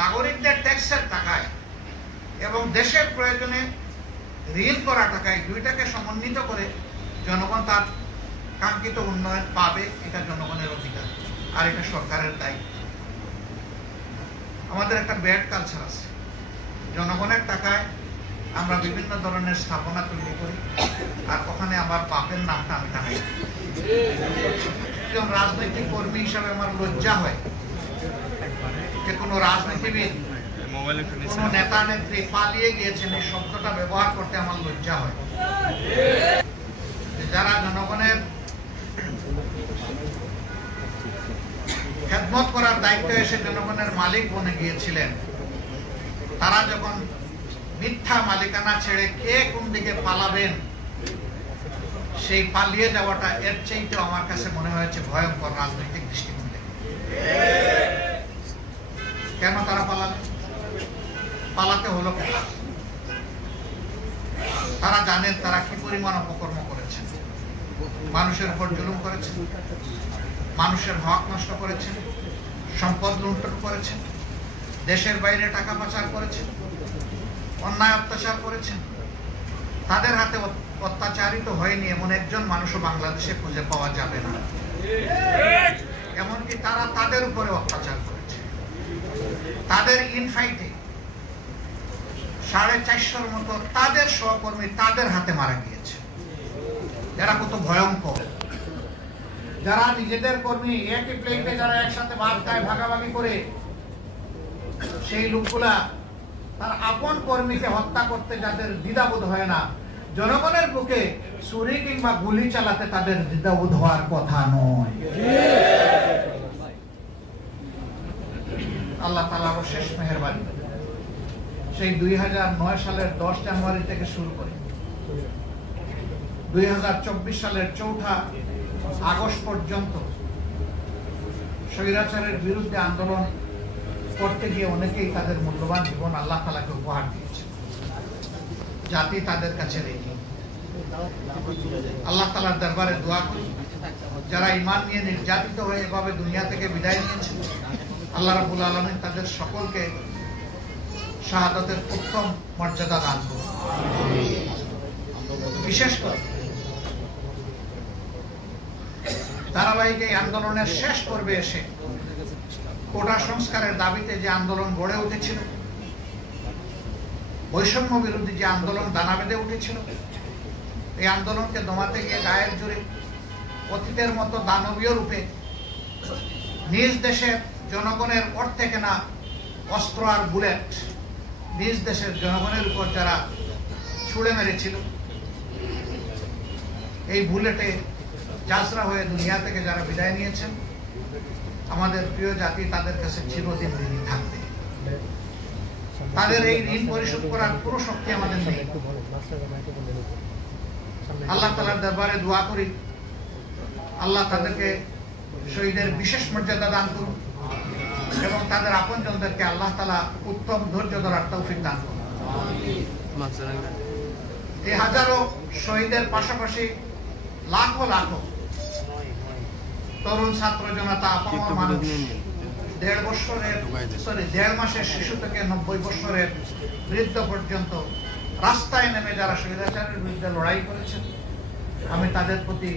নাগরিকদের ট্যাক্সের টাকায় এবং দেশের প্রয়োজনে ঋণ করা টাকায় দুইটাকে সমন্বিত করে জনগণ তার কাঙ্ক্ষিত উন্নয়ন পাবে, এটা জনগণের অধিকার আর এটা সরকারের দায়িত্ব। আমাদের একটা ব্যাড কালচার আছে, জনগণের টাকায় আমরা বিভিন্ন ধরনের স্থাপনা তৈরি করি আর ওখানে আমার বাপের নামটা আমি টানাই। একজন রাজনৈতিক কর্মী হিসাবে আমার লজ্জা হয় যে কোনো রাজনীতিবিদ, কোনো নেতা নেত্রী পালিয়ে গিয়েছেন এই শব্দটা ব্যবহার করতে আমার লজ্জা হয়। যারা জনগণের খেদমত করার দায়িত্ব এসে জনগণের মালিক বনে গিয়েছিলেন, তারা যখন মিথ্যা মালিকানা ছেড়ে কে কোন দিকে পালাবেন, সেই পালিয়ে যাওয়াটা এর চাইতে আমার কাছে মনে হয়েছে ভয়ঙ্কর রাজনৈতিক দৃষ্টিকোণ থেকে। কেন তারা পালাতে হলো কেন? তারা জানেন তারা কি পরিমাণ অপকর্ম করেছেন, মানুষের উপর জুলুম করেছেন, মানুষের হক নষ্ট করেছেন, সম্পদ লুণ্ঠন করেছেন, দেশের বাইরে টাকা পাচার করেছেন, অন্যায় অত্যাচার করেছেন। তাদের হাতে অত্যাচারিত হয়নি এমন একজন মানুষও বাংলাদেশে খুঁজে পাওয়া যাবে না। এমনকি তারা তাদের উপরে অত্যাচার করেছে। তাদের ইনফাইটে 450 মতো তাদের সহকর্মী তাদের হাতে মারা গিয়েছে। এরা কত ভয়ঙ্কর! যারা নিজেদের কর্মী একই প্লেটে যারা একসাথে ভাত খায় ভাগাভাগি করে, সেই লোকগুলা তার আপন কর্মীকে হত্যা করতে যাদের দ্বিধাবোধ হয় না, জনগণের বুকে ছুরি কিংবা গুলি চালাতে তাদের দ্বিধাবোধ হওয়ার কথা নয়। আল্লাহ তাআলার অশেষ মেহেরবানি, সেই 2009 সালের 10 জানুয়ারি থেকে শুরু করে 2024 সালের 4 আগস্ট পর্যন্ত স্বৈরাচারের বিরুদ্ধে আন্দোলন করতে গিয়ে অনেকেই তাদের মূল্যবান জীবন আল্লাহ তাআলাকে উপহার দিয়েছে। জাতি তাদের কাছে রেখে আল্লাহ তাআলার দরবারে দোয়া করি, যারা ঈমান নিয়ে নির্যাতিত হয়ে এভাবে দুনিয়া থেকে বিদায় নিয়েছে, আল্লাহ রাব্বুল আলামিন তাদের সকলকে শাহাদাতের উত্তম মর্যাদা দান করুন। বিশেষ করে ধারাবাহিক এই আন্দোলনের শেষ পর্বে এসে কোটা সংস্কারের দাবিতে যে আন্দোলন গড়ে উঠেছিল, বৈষম্য বিরোধী যে আন্দোলন দানা বেঁধে উঠেছিল, এই আন্দোলনকে দমাতে গিয়ে গায়ের জোরে অতীতের মতো দানবীয় রূপে নিজ দেশের জনগণের অর্থে কেনা অস্ত্র আর বুলেট নিজ দেশের জনগণের উপর যারা ছুড়ে মেরেছিল, এই বুলেটে যাত্রা হয়ে দুনিয়া থেকে যারা বিদায় নিয়েছেন, আমাদের প্রিয় জাতি তাদের কাছে চিরদিন ঋণী থাকবে। তাদের এই ঋণ পরিশোধ করার পুরো শক্তি আমাদের নেই। আল্লাহ তাআলার দরবারে দোয়া করি, আল্লাহ তাদেরকে শহীদের বিশেষ মর্যাদা দান করুন এবং তাদের আপনজনদেরকে আল্লাহ তাআলা উত্তম ধৈর্য ধরার তৌফিক দান করুন। এই হাজারো শহীদের পাশাপাশি লাখো লাখো তরুণ ছাত্র জনতা, আপামর মানুষ, 1.5 মাসের শিশু থেকে 90 বছরের বৃদ্ধ পর্যন্ত রাস্তায় নেমে যারা স্বৈরাচারের বিরুদ্ধে লড়াই করেছেন, আমি তাদের প্রতি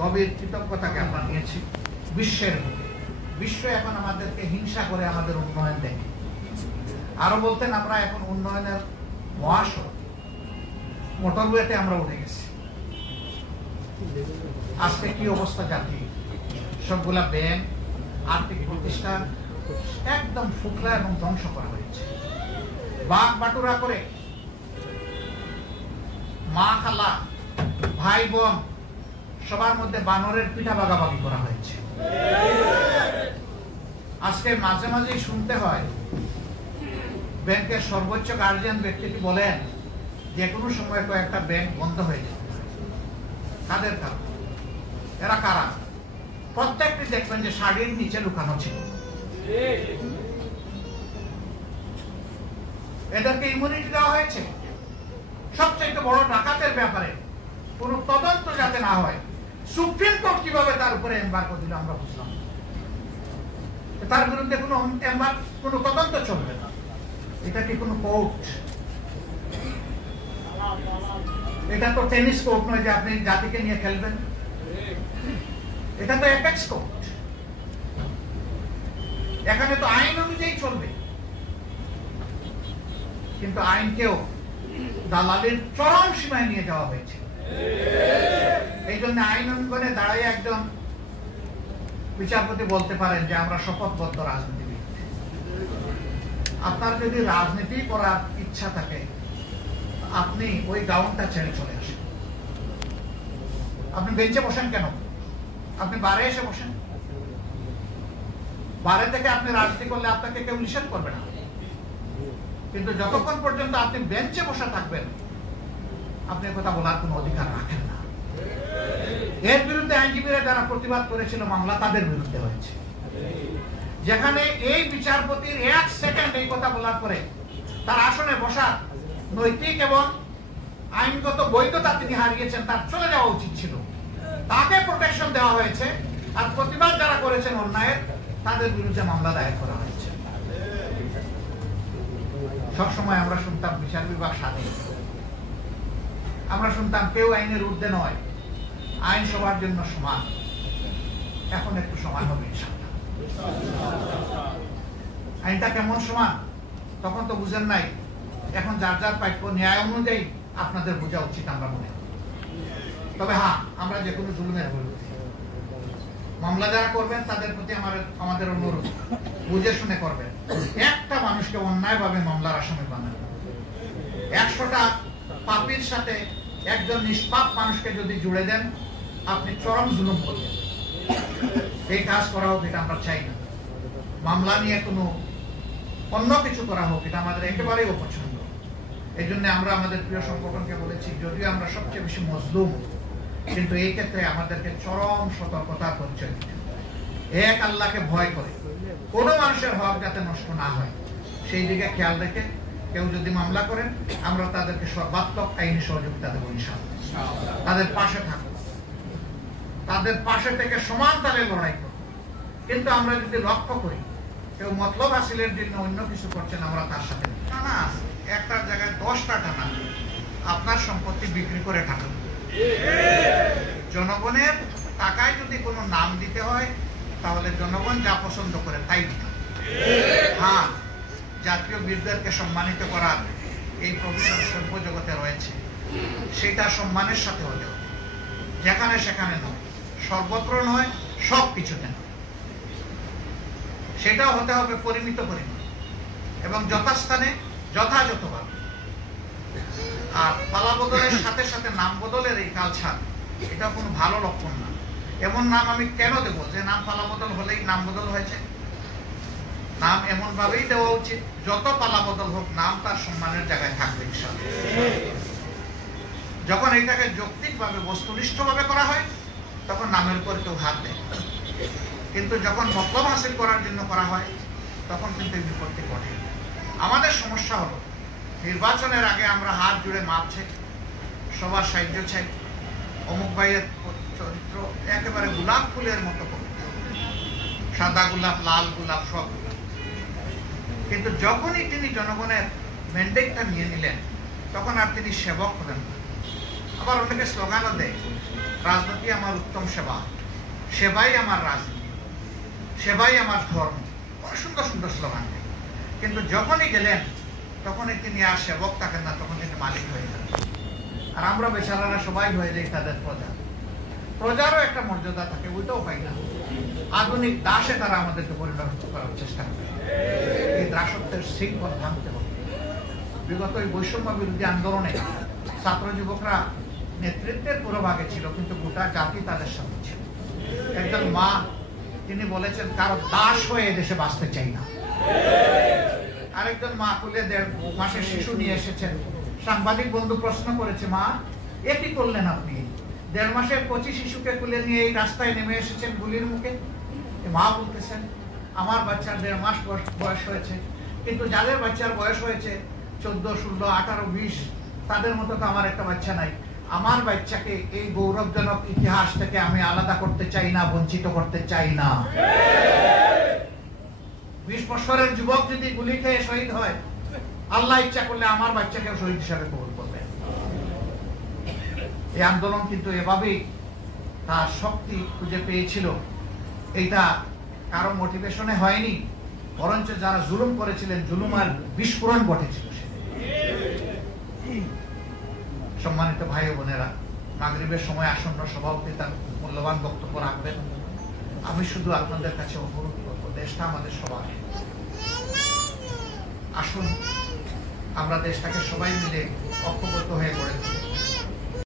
গভীর কৃতজ্ঞতা জ্ঞাপন জানিয়েছি। বিশ্ব এখন আমাদেরকে হিংসা করে আমাদের উন্নয়ন দেখে। আরো বলতেন আমরা এখন উন্নয়নের মহাসড়ক মোটরওয়েতে আমরা উঠে গেছি। আজকে কি অবস্থা জাতি, সবগুলা ব্যাংক, আর্থিক প্রতিষ্ঠান একদম ফুকলা এবং ধ্বংস করা হয়েছে। বাঘ বাটুরা করে মা খালা ভাই বোন সবার মধ্যে বানরের পিঠা ভাগাভাগি করা হয়েছে। আজকে মাঝে মাঝে শুনতে হয় ব্যাংকের সর্বোচ্চ গার্জিয়ান ব্যক্তিটি বলেন যে কোনো সময় কয়েকটা ব্যাংক বন্ধ হয়ে যাবে। কাদের কারণ? এরা কারা? প্রত্যেকটি দেখবেন যে শাড়ির নিচে লুকানো ছিল। এদেরকে ইমিউনিটি দেওয়া হয়েছে। সবচেয়ে বড় ডাকাতের ব্যাপারে কোন তদন্ত যাতে না হয়, সুপ্রিম কোর্ট কিভাবে তার উপরে এমবার্গো দিল আমরা বুঝলাম। তার বিরুদ্ধে কোনো তদন্ত চলবে না। এটা কি কোনো কোর্ট? এটা তো টেনিস কোর্ট নয় যে আপনি জাতিকে নিয়ে খেলবেন। এটা তো অ্যাপেক্স কোর্ট। এখানে তো আইন অনুযায়ী চলবে, কিন্তু আইনকেও দালালির চরম সীমায় নিয়ে যাওয়া হয়েছে। এই জন্য আইন অঙ্গনে দাঁড়ায় একজন বিচারপতি বলতে পারেন যে আমরা শপথবদ্ধ রাজনীতিবিদ। আপনার যদি রাজনীতি করার ইচ্ছা থাকে আপনি ওই গাউনটা ছেড়ে চলে আসেন। আপনি বেঞ্চে বসেন কেন? আপনি বারে এসে বসেন। বারে থেকে আপনি রাজনীতি করলে আপনাকে কেউ নিষেধ করবে না, কিন্তু যতক্ষণ পর্যন্ত আপনি বেঞ্চে বসে থাকবেন আপনি কথা বলার কোনো অধিকার রাখেন না। এর বিরুদ্ধে আইনজীবীরা যারা প্রতিবাদ করেছিল মামলা তাদের বিরুদ্ধে হয়েছে, যেখানে এই বিচারপতির 1 সেকেন্ড এই কথা বলার পরে তার আসনে বসার নৈতিক এবং আইনগত বৈধতা তিনি হারিয়েছেন, তার চলে যাওয়া উচিত ছিল। তাকে প্রোটেকশন দেওয়া হয়েছে, আর প্রতিবাদ যারা করেছেন অন্যায়ের তাদের বিরুদ্ধে মামলা দায়ের করা হয়েছে। সবসময় আমরা শুনতাম বিচার বিভাগ স্বাধীন, আমরা শুনতাম কেউ আইনের ঊর্ধ্বে নয়, আইন সবার জন্য সমান। এখন একটু সমান হবে ইনশাআল্লাহ। আইনটা কেমন সমান তখন তো বুঝেন নাই, এখন যার যার প্রাপ্য ন্যায় অনুযায়ী আপনাদের বোঝা উচিত আমরা মনে করি। তবে হ্যাঁ, আমরা যে কোনো জুলুমের বিরুদ্ধে। মামলা যারা করবেন তাদের প্রতি আমাদের অনুরোধ, বুঝে শুনে করবেন। একটা মানুষকে অন্যায়ভাবে মামলার আসামি বানাবেন। 100টা পাপীর সাথে একজন নিষ্পাপ মানুষকে যদি জুড়ে দেন আপনি চরম জুলুম করবেন। এই কাজ করা হোক এটা আমরা চাই না। মামলা নিয়ে কোনো অন্য কিছু করা হোক এটা আমাদের একেবারেই অপছন্দ। এই জন্য আমরা আমাদের প্রিয় সংগঠনকে বলেছি, যদিও আমরা সবচেয়ে বেশি মজলুম, কিন্তু এই ক্ষেত্রে আমাদেরকে চরম সতর্কতার পরিচয় দিতে হবে। এক আল্লাহকে ভয় করে কোনো মানুষের হক যাতে নষ্ট না হয় সেই দিকে খেয়াল রেখে কেউ যদি মামলা করেন আমরা তাদেরকে সর্বাত্মক আইনি সহযোগিতা দেবো ইনশাআল্লাহ। তাদের পাশে থাকবো, তাদের পাশে থেকে সমান তালে লড়াই করবো। কিন্তু আমরা যদি লক্ষ্য করি কেউ মতলব হাসিলের জন্য অন্য কিছু করছেন, আমরা তার সাথে টানা একটা জায়গায় 10টা টানা আপনার সম্পত্তি বিক্রি করে থাকুন। জনগণের টাকায় যদি কোনো নাম দিতে হয় তাহলে জনগণ যা পছন্দ করে তাই দিতে হবে। হ্যাঁ, জাতীয় বীরদেরকে সম্মানিত করার এই প্রভিশন সভ্য জগতে রয়েছে, সেটা সম্মানের সাথে হতে হবে। যেখানে সেখানে নয়, সর্বত্র নয়, সব কিছুতে নয়। সেটাও হতে হবে পরিমিত পরিমাণ এবং যথাস্থানে যথাযথভাবে। আর পালা বদলের সাথে সাথে নাম বদলের এই কালচার, এটা কোনো ভালো লক্ষণ না। এমন নাম আমি কেন দেব যে নাম পালা বদল হলেই নাম বদল হয়েছে? নাম এমন ভাবেই দেওয়া উচিত যত পালা বদল হোক নাম তার সম্মানের জায়গায় থাকবে ইনশাআল্লাহ। যখন এইটাকে যৌক্তিকভাবে বস্তুনিষ্ঠভাবে করা হয় তখন নামের উপর কেউ হাত দেয়, কিন্তু যখন মতলব হাসিল করার জন্য করা হয় তখন কিন্তু এই বিপত্তি ঘটে। আমাদের সমস্যা হলো নির্বাচনের আগে আমরা হাত জুড়ে মাপ চাই, সবার সাহায্য চাই, অমুক ভাইয়ের চরিত্র একেবারে গোলাপ ফুলের মতো, সাদা গোলাপ, লাল গোলাপ, সব গোলাপ। কিন্তু যখনই তিনি জনগণের ম্যান্ডেটটা নিয়ে নিলেন তখন আর তিনি সেবক হলেন না। আবার অনেকে স্লোগানও দেয়, রাজনীতি আমার উত্তম সেবা, সেবাই আমার রাজনীতি, সেবাই আমার ধর্ম। অনেক সুন্দর সুন্দর স্লোগান দেয়, কিন্তু যখনই গেলেন তখনই তিনি আর সেবক থাকেন না, তখন তিনি মালিক হয়ে যান। আর আমরা বেচারারা সবাই হয়ে যাই তাদের প্রজা। প্রজারও একটা মর্যাদা থাকে, ওইটাও পাই না। আধুনিক দাসে তারা আমাদেরকে পরিণত করার চেষ্টা করে। এই দাসত্বের শৃঙ্খল ভাঙতে হবে। বিগত এই বৈষম্য বিরোধী আন্দোলনে ছাত্র যুবকরা নেতৃত্বের পুরোভাগে ছিল, কিন্তু গোটা জাতি তাদের সাথে ছিল। একজন মা তিনি বলেছেন, কারো দাস হয়ে দেশে বাঁচতে চাই না। আরেকজন মা কুলে 1.5 মাসের শিশু নিয়ে এসেছেন। সাংবাদিক বন্ধু প্রশ্ন করেছে, মা এ কি করলেন আপনি? 1.5 মাসের 25 শিশুকে কুলে নিয়ে এই রাস্তায় নেমে এসেছেন গুলির মুখে। মা বলতেছেন, আমার বাচ্চার 1.5 মাস বয়স হয়েছে, কিন্তু যাদের বাচ্চার বয়স হয়েছে 14, 16, 18, 20, তাদের মতো তো আমার একটা বাচ্চা নাই। আমার বাচ্চাকে এই গৌরবজনক ইতিহাস থেকে আমি আলাদা করতে চাই না, বঞ্চিত করতে চাই না। 20 বছরের যুবক যদি গুলি খেয়ে শহীদ হয় আল্লাহ ইচ্ছা করলে আমার বাচ্চাকেও শহীদ হিসাবে কবুল করবেন। এই আন্দোলন কিন্তু এভাবেই তার শক্তি খুঁজে পেয়েছিল। এইটা কারো মোটিভেশনে হয়নি, বরঞ্চ যারা জুলুম করেছিলেন জুলুমের বিস্ফোরণ ঘটেছিল। সম্মানিত ভাই ও বোনেরা, মাগরিবের সময় আসন্ন, সভাপতি তার মূল্যবান বক্তব্য রাখবেন। আমি শুধু আপনাদের কাছে অনুরোধ করবো, দেশটা আমাদের সবার, আসুন আমরা দেশটাকে সবাই মিলে ঐক্যবদ্ধ হয়ে গড়ে তুলি।